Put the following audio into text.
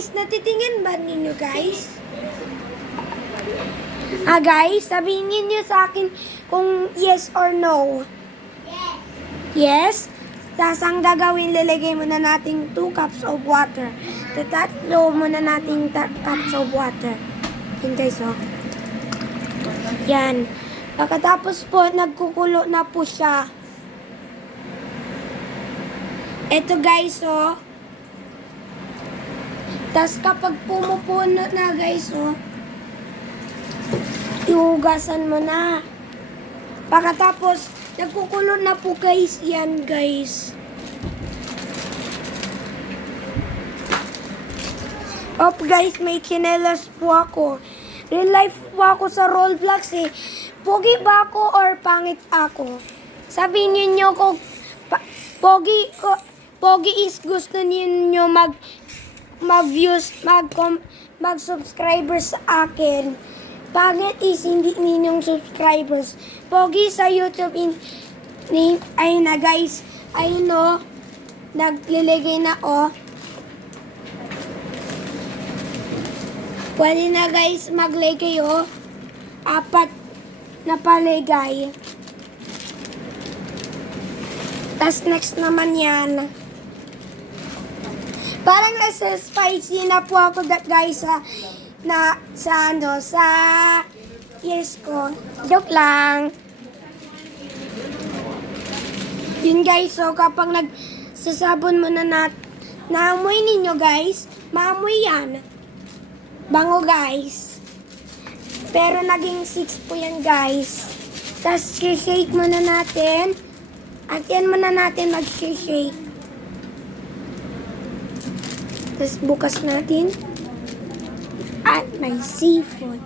Guys, natitingin ba ninyo guys? Guys, sabihin niyo sa akin kung yes or no. Yes? Tapos ang gagawin, lalagay muna natin 2 cups of water. Tatlo muna natin cups of water. Yan guys, oh. Yan. Pagkatapos po, nagkukulo na po siya. Ito guys, oh. Tapos kapag pumupuno na guys, oh, ihugasan mo na. Pagkatapos, nagkukulo na po guys. Yan guys. Guys, may chinelas po ako. Real life po ako sa Roblox eh. Pogi ba ako or pangit ako? Sabihin niyo kung pogi is gusto niyo mag-views, mag-subscribers sa akin. Pangit is hindi ninyong subscribers. Pogi sa YouTube ayun na guys. Ayun o. Nagliligay na o. Pwede na guys magligay o. 4 na paligay. Tas next naman yan. Parang nasa spicy na po ako guys sa yes ko. Joke lang. Yun guys, so kapag nagsasabon mo na naamoy ninyo guys, maamoy yan. Bango guys. Pero naging 6 po yan guys. Tapos shake muna natin. At yan muna natin mag-shake. Tapos bukas natin. At may seafood.